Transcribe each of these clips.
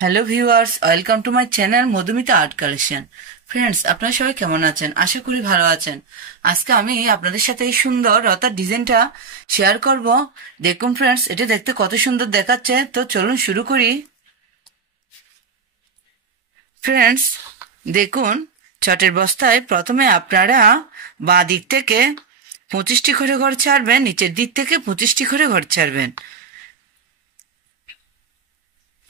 Hello viewers, welcome to my channel Madhumita art collection. Friends, আপনারা সবাই কেমন আছেন? আশা করি ভালো আছেন। আজকে আমি আপনাদের সাথে এই সুন্দর রতার ডিজাইনটা শেয়ার করব। দেখুন ফ্রেন্ডস, এটা দেখতে কত সুন্দর দেখাচ্ছে। তো চলুন শুরু করি। ফ্রেন্ডস, দেখুন, চটের বস্তায় প্রথমে আপনারা বাঁ দিক থেকে 25টি করে ঘর ছাড়বেন, নিচের দিক থেকে 25টি করে ঘর ছাড়বেন।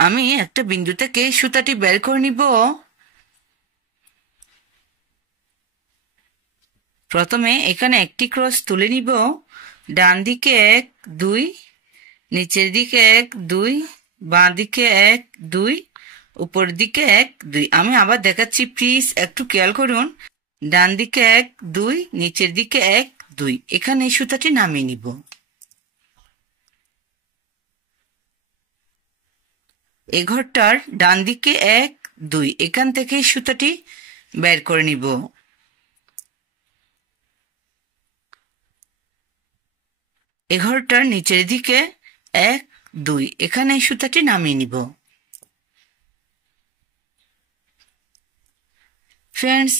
আমি একটা বিন্দু থেকে সুতাটি বের করে নিব। প্রথমে এখানে একটি ক্রস তুলে নিব। ডান দিকে 1 2, নিচের দিকে 1 2, বাঁ দিকে 1 2, উপর দিকে 1 2। আমি আবার দেখাচ্ছি, প্লিজ একটু খেয়াল করুন। ডান দিকে 1 2, নিচের দিকে 1 2। এখানে এই সুতাটি নামিয়ে নিব। এই ঘরটার ডান দিকে 1 2, এখান থেকে এই সুতাটি বের করে নিব। এ ঘরটার নিচের দিকে 1 2, এখানে এই সুতাটি নামিয়ে নিব। ফ্রেন্ডস,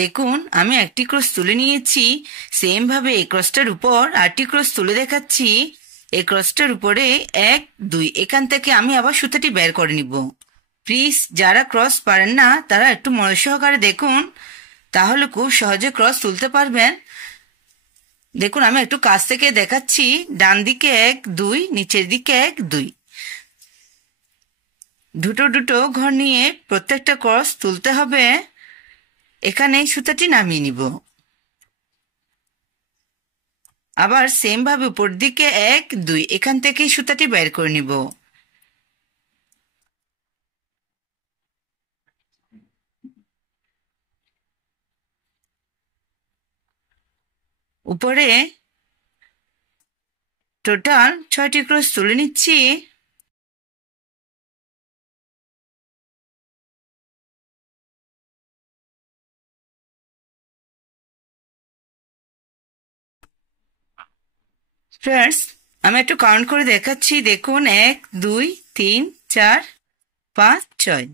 দেখুন, আমি একটি ক্রস তুলে নিয়েছি। সেম ভাবে এই ক্রসটার উপর আরেকটি ক্রস তুলে দেখাচ্ছি। এই ক্রসটার উপরে 1 2, এখান থেকে আমি আবার সুতাটি বের করে নিব। প্লিজ যারা ক্রস পারেন না তারা একটু মনোযোগ সহকারে দেখুন, তাহলে খুব সহজে ক্রস তুলতে পারবেন। দেখুন, আমি একটু কাছ থেকে দেখাচ্ছি। ডান দিকে 1 2, নিচের দিকে 1 2, দুটো দুটো ঘর নিয়ে প্রত্যেকটা ক্রস তুলতে হবে। এখানে সুতাটি নামিয়ে নিব। আবার সেম ভাবে উপর দিকে 1 2, এখান থেকে সুতাটি বের করে নিব। উপরে টোটাল 6টি ক্রস তুলে নিচ্ছি। ফ্রেন্ডস, আমি একটু কাউন্ট করে দেখাচ্ছি। দেখুন, 1 2 3 4 5 6,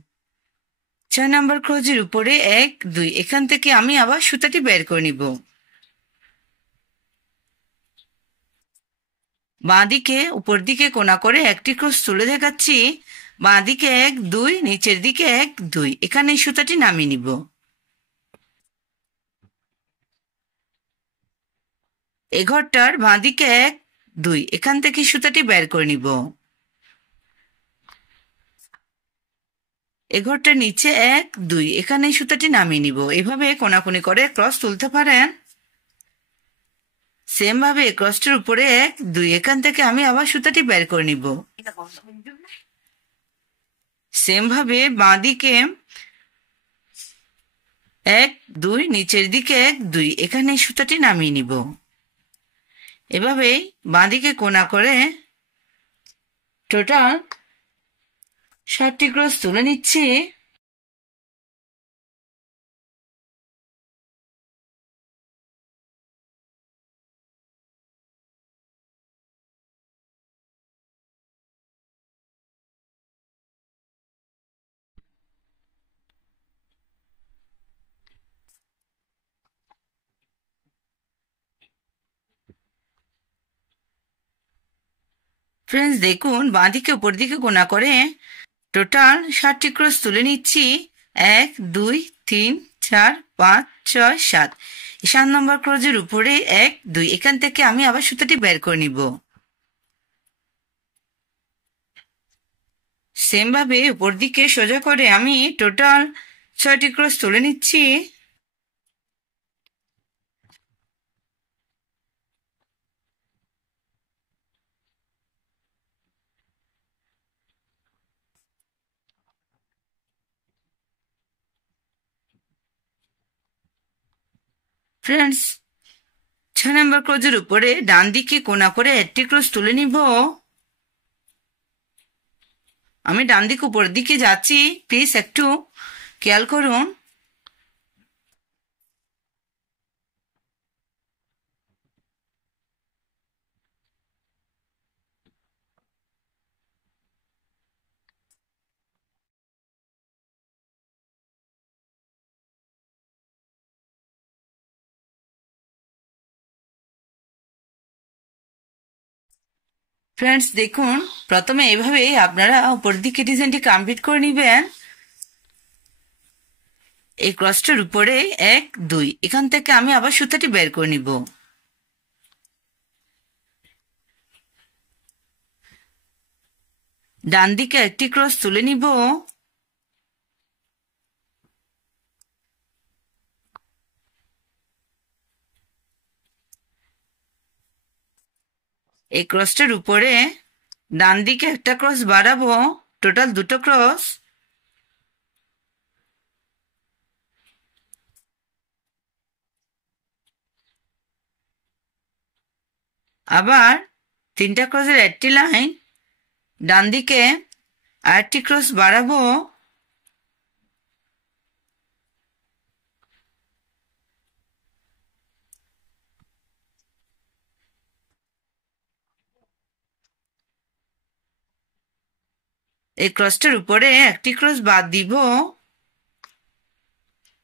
6 নাম্বার ক্রসের উপরে 1 2, এখান থেকে আমি আবার সুতাটি বের করে নিব। বাঁ দিকে উপর দিকে কোনা করে একটি ক্রস তুলে দেখাচ্ছি। বাঁ দিকে 1 2, নিচের দিকে 1 2, এখানে এই সুতাটি নামিয়ে নিব। এ ঘরটার বাঁ দিকে 1 2, এখান থেকে সুতাটি বের করে নিব। এ ঘরটার নিচে 1 2, এখানে এই সুতাটি নামিয়ে নিব। এভাবে কোনাকুনি করে ক্রস তুলতে পারেন। সেম ভাবে ক্রসটির উপরে 1 2, এখান থেকে আমি আবার সুতাটি বের করে নিব। সেম ভাবে বাঁ দিকে 1 2, নিচের দিকে 1 2, এখানে এই সুতাটি নামিয়ে নিব। এভাবে বাঁ দিকে কোনা করে টোটাল 7টি ক্রস তুলে নিচ্ছি। ফ্রেন্ডস, দেখুন, বাঁ দিকে উপর দিকে কোনা করে টোটাল 7টি ক্রস তুলে নিচ্ছি। 1 2 3 4 5 6 7, 7 নম্বর ক্রসের উপরে 1 2, এখান থেকে আমি আবার সুতাটি বের করে নিব। সেম ভাবে উপর দিকে সোজা করে আমি টোটাল 6টি ক্রস তুলে নিচ্ছি। ফ্রেন্ডস, 6 নম্বর ক্রসের উপরে ডান দিকে কোনা করে একটি ক্রস তুলে নিব। আমি ডান দিকে উপর দিকে যাচ্ছি, প্লিজ একটু খেয়াল করুন। ফ্রেন্ডস দেখুন, প্রথমে এভাবে আপনারা উপর দিকে ডিজাইনটি কমপ্লিট করে নেবেন। এই ক্রসটার উপরে 1 2 এখান থেকে আমি আবার সুতাটি বের করে নিব। ডান দিকে একটি ক্রস তুলে নিব। এই ক্রসটার উপরে ডান দিকে একটা ক্রস বাড়াবো, টোটাল দুটো ক্রস। আবার 3টা ক্রসের একটি লাইন ডান দিকে আরেকটি ক্রস বাড়াবো। এই ক্রসটার উপরে একটি ক্রস বাদ দিব।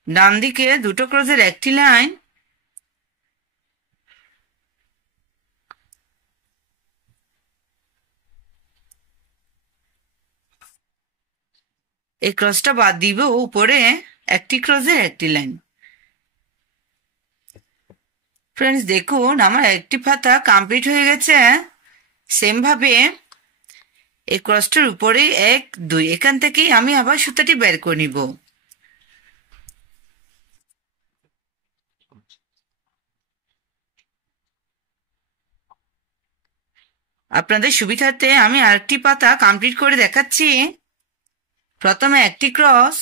ডান দিকে দুটো ক্রসের একটি লাইন, এই ক্রসটা বাদ দিব, উপরে একটি ক্রসের একটি লাইন। ফ্রেন্ডস দেখুন, আমার একটি পাতা কমপ্লিট হয়ে গেছে। সেম ভাবে এই ক্রসটার উপরে 1 2 এখান থেকেই আমি আবার সুতাটি বের করে নিব। আপনাদের সুবিধার্থে আমি আরেকটি পাতা কমপ্লিট করে দেখাচ্ছি। প্রথমে একটি ক্রস,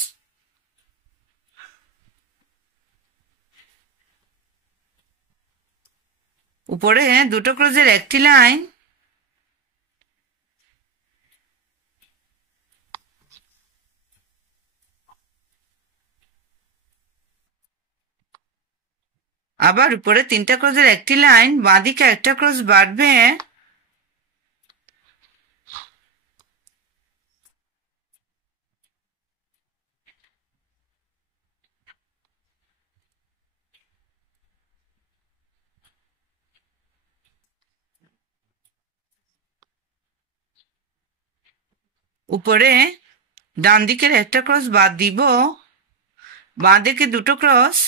উপরে দুটো ক্রসের একটি লাইন, আবার উপরে 3টা ক্রসের একটি লাইন, বাঁদিকে একটা ক্রস বাড়বে। উপরে ডান দিকের একটা ক্রস বাদ দিব, বাঁ দিকে দুটো ক্রস,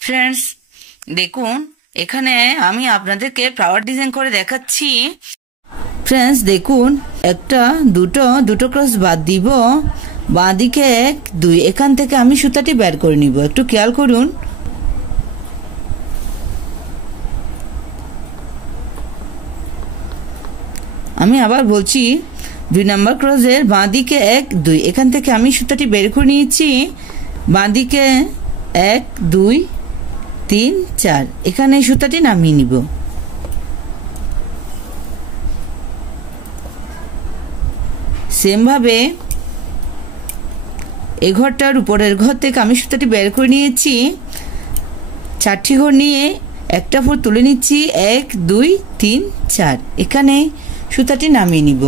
ফ্রেন্ডস দেখুন, এখানে আমি আপনাদেরকে ফ্লাওয়ার ডিজাইন করে দেখাচ্ছি। ফ্রেন্ডস দেখুন, একটা দুটো ক্রস বাদ দিব, বাঁ দিকে 1 2 এখান থেকে আমি সুতাটি বের করে নিব। একটু খেয়াল করুন। আমি আবার বলছি, 2 নম্বর ক্রসের বাঁ দিকে 1 2 এখান থেকে আমি সুতাটি বের করে নিয়েছি। বাঁ দিকে 1 2 3 4 এখানে সুতাটি নামিয়ে নিব। সেম ভাবে এই ঘরটার উপরের ঘর থেকে আমি সুতাটি বের করে নিয়েছি। 4টি ঘর নিয়ে একটা ফুট তুলে নিচ্ছি। 1 2 3 4 এখানে সুতাটি নামিয়ে নিব।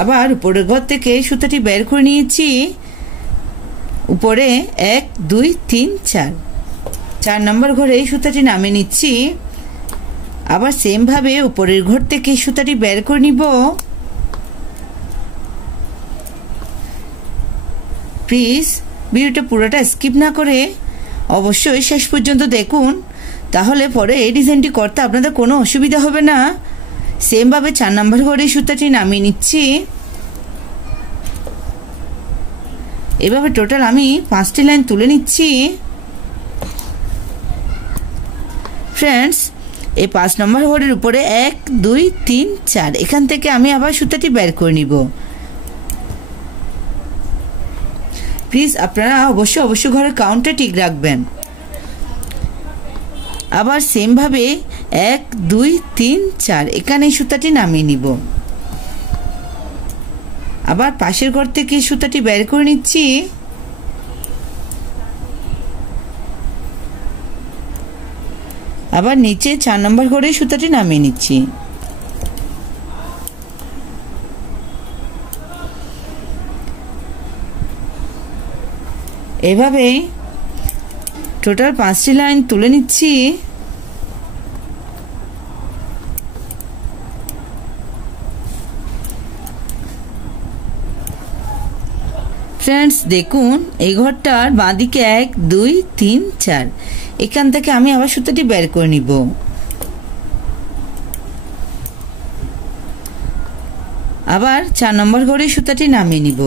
আবার উপরের ঘর থেকে সুতাটি বের করে নিয়েছি। উপরে 1 2 3 4 4 নম্বর ঘরে সুতাটি নামিয়ে নিচ্ছি। আবার সেম ভাবে উপরের ঘর থেকে সুতাটি বের করে নিব। প্লিজ ভিডিওটা পুরোটা স্কিপ না করে অবশ্যই শেষ পর্যন্ত দেখুন, তাহলে পরে এই ডিজাইনটি করতে আপনাদের কোনো অসুবিধা হবে না। সেম ভাবে 4 নম্বর ঘরে সুতাটি নামিয়ে নিচ্ছি। এভাবে টোটাল আমি 5টি লাইন তুলে নিচ্ছি। ফ্রেন্ডস এই 5 নম্বর ঘরের উপরে 1 2 3 4 এখান থেকে আমি আবার সুতাটি বের করে নিব। প্লিজ আপনারা অবশ্যই ঘরের কাউন্টটা ঠিক রাখবেন। আবার সেম ভাবে 1 2 3 4 এখানে সুতাটি নামিয়ে নিব। আবার পাশের ঘর থেকে সুতাটি বের করে নিচ্ছি। আবার নিচে 4 নম্বর ঘরে সুতাটি নামিয়ে নিচ্ছি। এভাবে টোটাল 5টি লাইন তুলে নিচ্ছি। ফ্রেন্ডস দেখুন এই ঘরটার বাঁদিকে 1 2 3 4 এখান থেকে আমি আবার সুতাটি বের করে নিব। আবার 4 নম্বর ঘরে সুতাটি নামিয়ে নিব।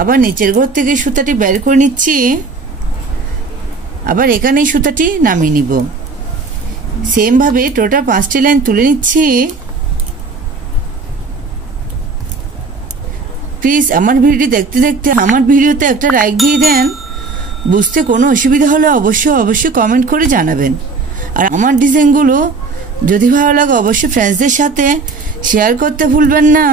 আবার নিচের ঘর থেকে সুতাটি বের করে নিচ্ছি। আবার এখানেই সুতাটি নামিয়ে নিব। সেম ভাবে টোটাল 5টি লাইন তুলে নিচ্ছি। প্লিজ আমার ভিডিওটি দেখতে দেখতে আমার ভিডিওতে একটা লাইক দিয়ে দেন। বুঝতে কোনো অসুবিধা হলে অবশ্যই কমেন্ট করে জানাবেন। আর আমার ডিজাইনগুলো যদি ভালো লাগে অবশ্যই ফ্রেন্ডসদের সাথে শেয়ার করতে ভুলবেন না।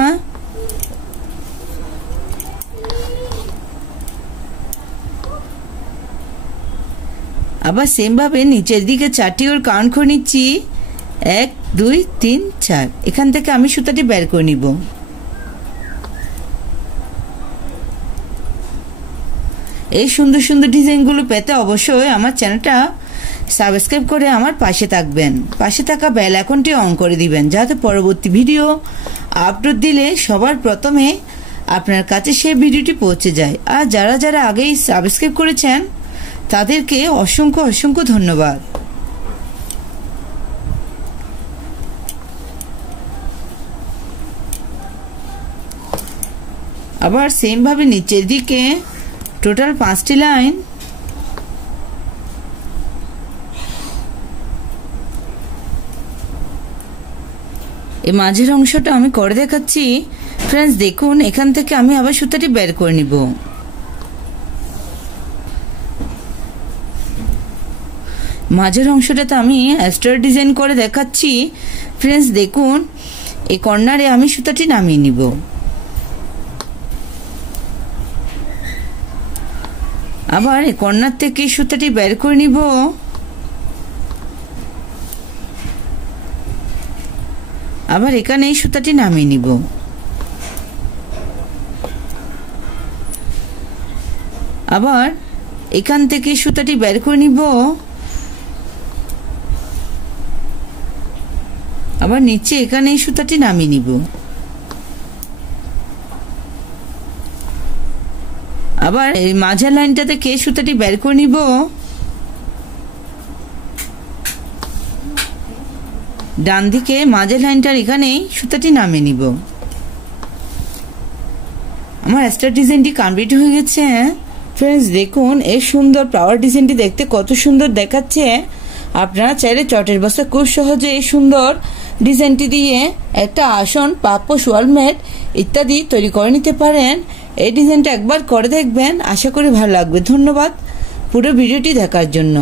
আবার সেম ভাবে নিচের দিকে 4টি ওর কাউন্ট করে নিচ্ছি। 1 2 3 4 এখান থেকে আমি সুতাটি বের করে নিব। এই সুন্দর সুন্দর ডিজাইনগুলো পেতে অবশ্যই আমার চ্যানেলটা সাবস্ক্রাইব করে আমার পাশে থাকবেন। পাশে থাকা বেল আইকনটি অন করে দিবেন যাতে পরবর্তী ভিডিও আপলোড দিলে সবার প্রথমে আপনার কাছে সেই ভিডিওটি পৌঁছে যায়। আর যারা যারা আগেই সাবস্ক্রাইব করেছেন তাদেরকে অসংখ্য ধন্যবাদ। আবার সেম ভাবে নিচের দিকে টোটাল 5টি লাইন এই মাঝের অংশটা আমি করে দেখাচ্ছি। ফ্রেন্ডস দেখুন এখান থেকে আমি আবার সুতাটি বের করে নিব। মাঝের অংশটাতে আমি স্টার ডিজাইন করে দেখাচ্ছি। ফ্রেন্ডস দেখুন এই কর্নারে আমি সুতাটি নামিয়ে নিব। আবার এই কর্নার থেকে সুতাটি বের করে নিব। আবার এখানে এই সুতাটি নামিয়ে নিব। আবার এখান থেকে সুতাটি বের করে নিব। আবার নিচে এখানে এই সুতাটি নামিয়ে নিব। আবার এই মাঝের লাইনটা থেকে সুতাটি বের করে নিব। ডান দিকে মাঝের লাইনটার এখানেই সুতাটি নামিয়ে নিব। আমার স্টার ডিজাইনটি কমপ্লিট হয়ে গেছে। ফ্রেন্ডস দেখুন এই সুন্দর ফ্লাওয়ার ডিজাইনটি দেখতে কত সুন্দর দেখাচ্ছে। আপনারা চাইলে চটের বস্তা খুব সহজে এই সুন্দর ডিজাইনটি দিয়ে একটা আসন, পাপোশ, ওয়ালমেট ইত্যাদি তৈরি করে নিতে পারেন। এই ডিজাইনটা একবার করে দেখবেন, আশা করি ভালো লাগবে। ধন্যবাদ পুরো ভিডিওটি দেখার জন্য।